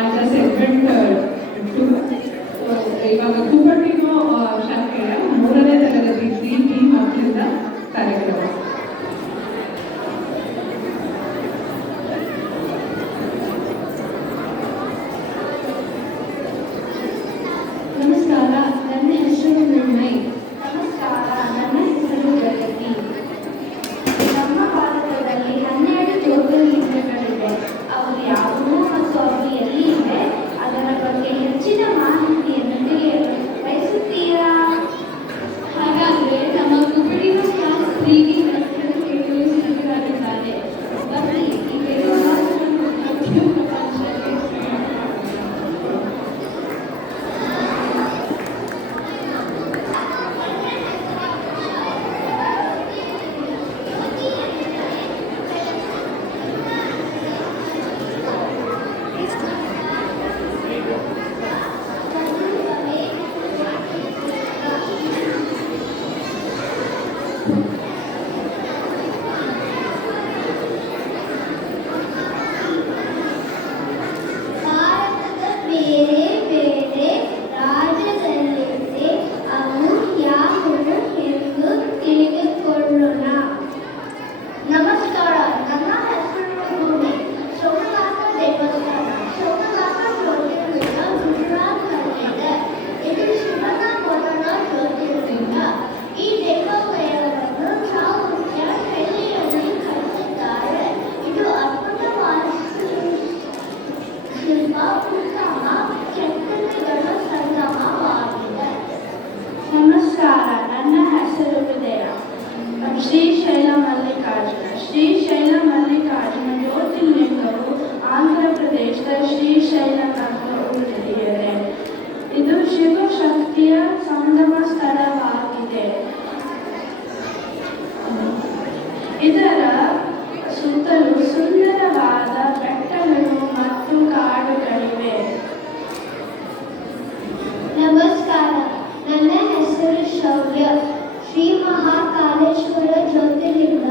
And the segment to ಇವಾಗ ಕುಪಟಿನೋ ಶಾಖೆಯ 3ನೇ ತರಗತಿ ಡಿ ಮಕ್ಕಳಿಂದ ಕಾರ್ಯಕ್ರಮ. ನಮಸ್ಕಾರ, ನನ್ನ ಹೆಸರು ನಿರ್ಮಯ್. ನಮಸ್ಕಾರ, ನನ್ನ ಹೆಸರು ಜಗತಿ. ನಮ್ಮ ಭಾರತದಲ್ಲಿ 12 ಜ್ಯೋತಿರ್ಲಿಂಗಗಳಿವೆ. ಅವು ಯಾವುವು ಮತ್ತು ಅವು ಎಲ್ಲಿ ಇವೆ, ಅದರ ಬಗ್ಗೆ ಹೆಚ್ಚಿನ ಮಾಹಿತಿಯನ್ನು ತಿಳಿಯಲು ಬಯಸುತ್ತೀರಾ? ಹಾಗಾದರೆ ನಮ್ಮ ಕುಪಟಿನೋ ಕ್ಲಾಸ್ 3D ಮಕ್ಕಳು ಕೇಳಲು ಸಿದ್ಧರಾಗಿದ್ದಾರೆ. ಬನ್ನಿ, ಈ ಭಾರತದ ಬೇರೆ ಬೇರೆ ರಾಜ್ಯದಲ್ಲಿದೆ. ಅವು ಯಾವುವು ಎಂದು ತಿಳಿದುಕೊಳ್ಳೋಣ. ನಮಸ್ಕಾರ, ನನ್ನ ಹೆಸರು ಭೂಮಿ. ಸೋಮನಾಥ ದೇವಸ್ಥಾನ, ಸೋಮನಾಥ ಜ್ಯೋತಿರ್ಲಿಂಗ ಗುಜರಾತ್ನಲ್ಲಿದೆ. ಇದು ಶಿವನ ಮೊದಲ ಜ್ಯೋತಿರ್ಲಿಂಗ. ಈ ದೇವಾಲಯವನ್ನು ಚಾಲುಕ್ಯ ಶೈಲಿಯಲ್ಲಿ ಕಟ್ಟಿದ್ದಾರೆ. ಇದು ಅದ್ಭುತವಾದ ಶಿಲ್ಪ, ಉತ್ತಮ ಕೆತ್ತನೆಗಳ ಸಂಗಮವಾಗಿದೆ. ನಮಸ್ಕಾರ, ನನ್ನ ಹೆಸರು ವಿಜಯ. ಶ್ರೀಶೈಲ ಮಲ್ಲಿಕಾರ್ಜುನ. ಶ್ರೀಶೈಲ ಮಲ್ಲಿಕಾರ್ಜುನ ಜ್ಯೋತಿರ್ಲಿಂಗವು ಆಂಧ್ರ ಪ್ರದೇಶದ ಶ್ರೀಶೈಲದಲ್ಲಿ ಉಳಿದಿದೆ. ಇದು ಶಿವಶಕ್ತಿಯ ಸಂಗಮ ಸ್ಥಳವಾಗಿದೆ. ಇದರ ಸುತ್ತಲೂ ಸುಂದರವಾದ ಬೆಟ್ಟಗಳು ಮತ್ತು ಕಾಡುಗಳಿವೆ. ನಮಸ್ಕಾರ, ನನ್ನ ಹೆಸರು ಶೌರ್ಯ. ಶ್ರೀ ಮಹಾಕಾಲೇಶ್ವರ ಜ್ಯೋತಿರ್ಲಿಂಗ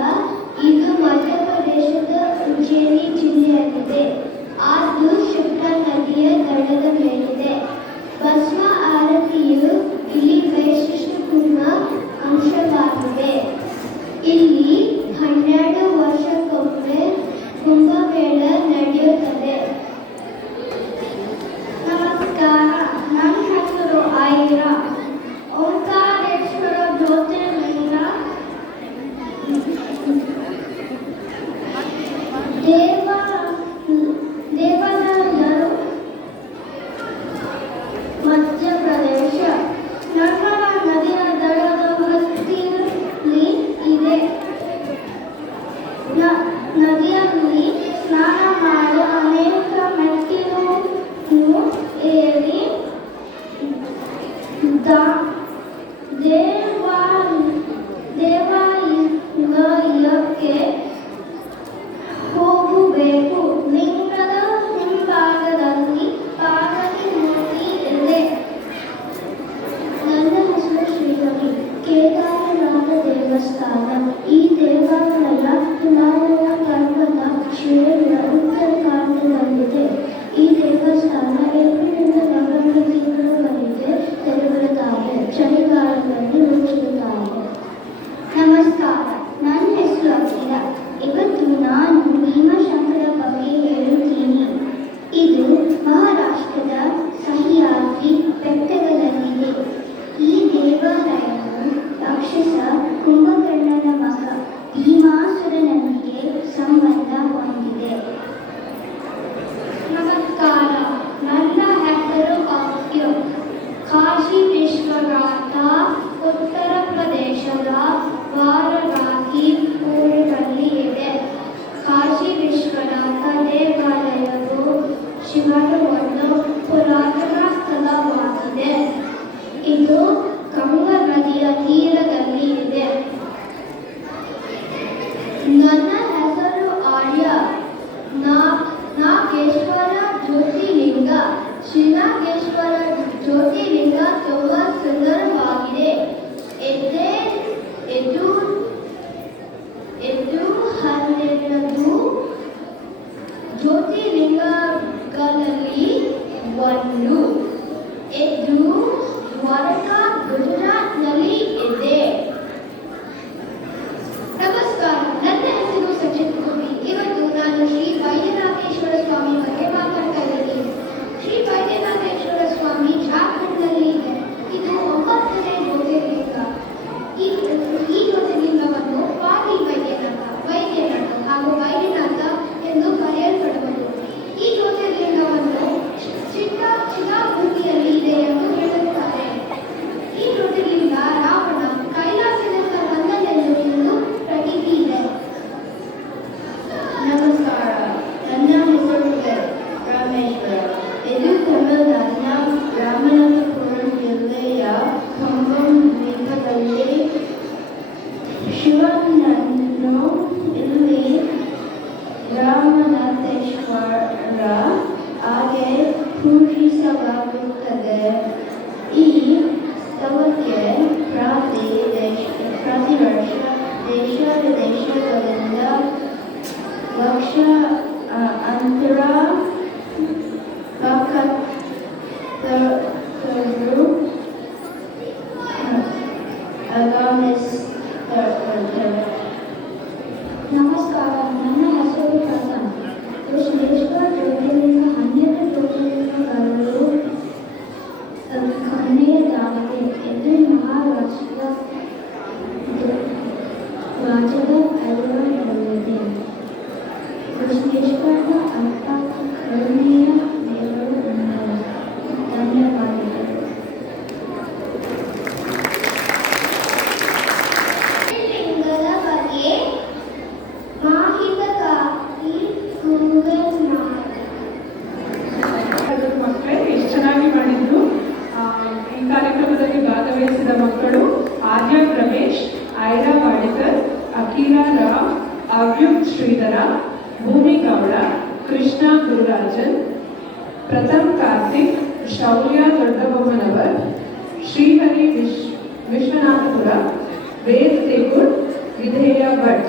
ಇದು ಮಧ್ಯಪ್ರದೇಶದ ಉಜ್ಜಯಿನಿ ಜಿಲ್ಲೆಯಲ್ಲಿದೆ. ಅದು ಶಿಪ್ರಾ ನದಿಯ ದಡದ ಮೇಲಿದೆ. ಭಸ್ಮ ಆರತಿಯು ಇಲ್ಲಿ ವೈಶಿಷ್ಟ್ಯಪೂರ್ಣ ಅಂಶವಾಗಿದೆ. ಇಲ್ಲಿ 12 ವರ್ಷಕ್ಕೊಮ್ಮೆ ಕುಂಭಮೇಳ ನಡೆಯುತ್ತದೆ. ನಮಸ್ಕಾರ, ನನ್ನ ಹೆಸರು ಆಯಿರಾ. ಓಂಕಾರೇಶ್ವರ ಜ್ಯೋತಿರ್ಲಿಂಗ ದೇವನಗರ, ಮಧ್ಯಪ್ರದೇಶ. ನರ್ಮದಾ ನದಿಯ ದಡದ ಹತ್ತಿರದಲ್ಲಿ ಇದೆ. ನದಿಯಲ್ಲಿ ಸ್ನಾನ ಮಾಡಿ ಅನೇಕ ಮೆಟ್ಟಿಲನ್ನು ಏರಿ ದೇವಾಲಯಕ್ಕೆ ಹೋಗಬೇಕು. ಲಿಂಗದ ಹಿಂಭಾಗದಲ್ಲಿ ಪಾರ್ವತಿ ಮೂರ್ತಿ ಇದೆ. ನನ್ನ ಹೆಸರು ಶ್ರೀರವಿ. ಕೇದಾರನಾಥ ದೇವಸ್ಥಾನ. ಈ ದೇವಾಲಯ ಹಿಮಾಲಯ ಪರ್ವತ ಶ್ರೇಣಿಯ ಉತ್ತರಾಖಂಡದಲ್ಲಿದೆ. ಈ ದೇವಸ್ಥಾನ ಏಪ್ರಿಲಿಂದ ನವೆಂಬರ್ ತಿಂಗಳವರೆಗೆ ತೆರೆದಿರುತ್ತಾರೆ. ಚಳಿಗಾಲದಲ್ಲಿ ಮುಚ್ಚುತ್ತಾರೆ. ನಮಸ್ಕಾರ, ನನ್ನ ಹೆಸರು ಅಖಿಲ. ಇವತ್ತು ನಾನು ಭೀಮಶಂಕರ ಬಗ್ಗೆ ಹೇಳುತ್ತೀನಿ. ಇದು ಮಹಾರಾಷ್ಟ್ರದ ಸಹ್ಯಾದ್ರಿ ಬೆಟ್ಟಗಳಲ್ಲಿದೆ. ಈ ದೇವಾಲಯವು ರಾಕ್ಷಸ ಕುಂಭಕರ್ಣನ ಮಗ ಭೀಮಾಸುರನೊಂದಿಗೆ ಸಂಬಂಧ ಹೊಂದಿದೆ. ನಮಸ್ಕಾರ, ನನ್ನ ಹೆಸರು ಕಾವ್ಯ. ಕಾಶಿ ವಿಶ್ವನಾಥ ಉತ್ತರ ಪ್ರದೇಶದ ವಾರಣಾಸಿ ಊರಿನಲ್ಲಿ ಇದೆ. ಕಾಶಿ ವಿಶ್ವನಾಥ ದೇವಾಲಯವು ಶಿವನ ಒಂದು ಪುರಾತನ ಸ್ಥಳವಾಗಿದೆ. ಇದು ಗಂಗಾ ನದಿಯ ತೀರದಲ್ಲಿ ಇದೆ. ನನ್ನ ಹೆಸರು ಆರ್ಯ. ನಾಗೇಶ್ವರ ಜ್ಯೋತಿರ್ಲಿಂಗ. ಶ್ರೀನಾಗೇಶ್ವರ ಜ್ಯೋತಿರ್ಲಿಂಗ ತುಂಬಾ ಸುಂದರವಾಗಿದೆ. ಇದು 12 ಜ್ಯೋತಿರ್ಲಿಂಗಗಳಲ್ಲಿ ಐರಾ ವಾಡಿಕರ್, ಅಕೀರಾ ರಾವ್, ಅವ್ಯುಕ್ತ್ ಶ್ರೀಧರ, ಭೂಮಿ ಗೌಡ, ಕೃಷ್ಣ ಗುರುರಾಜನ್, ಪ್ರಥಮ್ ಕಾರ್ತಿಕ್, ಶೌರ್ಯ ದೊಡ್ಡಬೊಮ್ಮನವರ್, ಶ್ರೀಹರಿ ವಿಶ್ವನಾಥಪುರ, ವೇದ್ ತೇಗೂರ್, ವಿಧೇಯ ಭಟ್.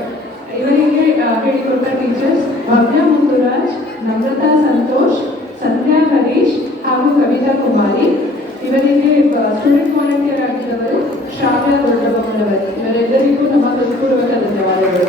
ಇವರಿಗೆ ಹೇಳಿಕೊಟ್ಟ ಟೀಚರ್ಸ್ ಭವ್ಯ ಮುತ್ತುರಾಜ್, ನಮ್ರತಾ ಸಂತೋಷ್, ಸಂಧ್ಯಾ ಹರೀಶ್ ಹಾಗೂ ಕವಿತಾ ಕುಮಾರಿ. ಇವರಿಗೆ ಸ್ಟೂಡೆಂಟ್ ವಾಲಂಟಿಯರ್ ಆಗಿದ್ದವರು ಶ್ರಾವ್ಯ ದೊಡ್ಡಬೊಮ್ಮನವರು. ಇವರೆಲ್ಲರಿಗೂ ನಮ್ಮ ಹೃತ್ಪೂರ್ವಕ ಧನ್ಯವಾದಗಳು.